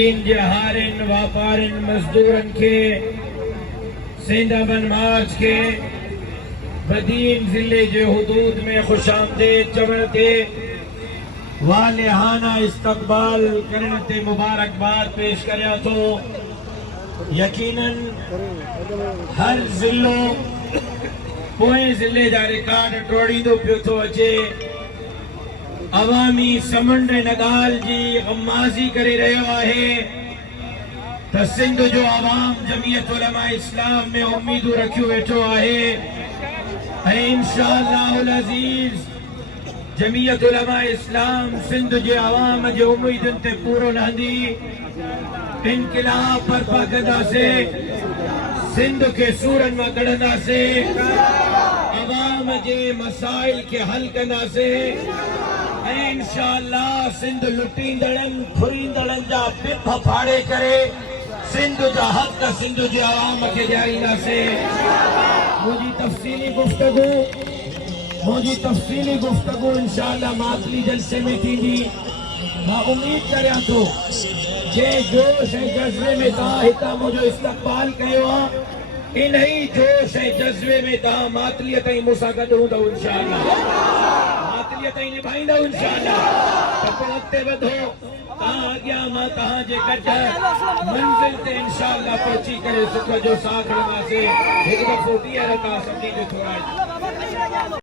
जहारिन वापारिन मजदूरन के सिंधाबन मार्च के बदीन जिले जे हुदूद में खुशामदीद चवणते वालिहाना इस्तकबाल करने मुबारकबाद पेश करया तो यकीनन हर जिलो पोए जिले जा रिकॉर्ड टोड़ींदो पियो थो अचे। अवामी समंड नगाल जी गम्माज़ी करे रहियो आहे त सिंध जो आवाम जमीयत उलमा इस्लाम में उम्मीदूं रखियो वेठो आहे ऐं इंशाअल्लाहुल अज़ीज़ जमीयत उलमा इस्लाम सिंध जे आवाम जे उम्मीदुनि ते पूरो लहंदी। इनकलाब बर्पा कंदासीं, सिंध के सूरन में कढंदासीं, आवाम जे मसाइल के हल कंदासीं ऐं इंशाअल्लाह सिंध लुटींदड़नि खुरींदड़नि जा पिप फाड़े करे सिंध जा हक़ सिंध जे आवाम खे ॾियारींदासीं। मुझी तफ़सीली गुफ्तगू इंशाअल्लाह मातली जलसे में थींदी। मां उम्मीद करियां थो जे जोश ऐं जज़्बे में तव्हां हितां मुंहिंजो इस्तक़बाल कयो आहे इन ही जोश ऐं जज़्बे में तव्हां मातलीअ ताईं मूंसां गॾु हूंदव इंशाअल्लाह, मातलीअ ताईं निभाईंदव इंशाअल्लाह। त पोइ अॻिते वधो, तव्हां अॻियां मां तव्हांजे गॾु मंज़िल ते इंशाअल्लाह पहुची करे सुख जो साथ खणंदासीं। हिकु दफ़ो ॿीहर तव्हां सभिनी जो थोरा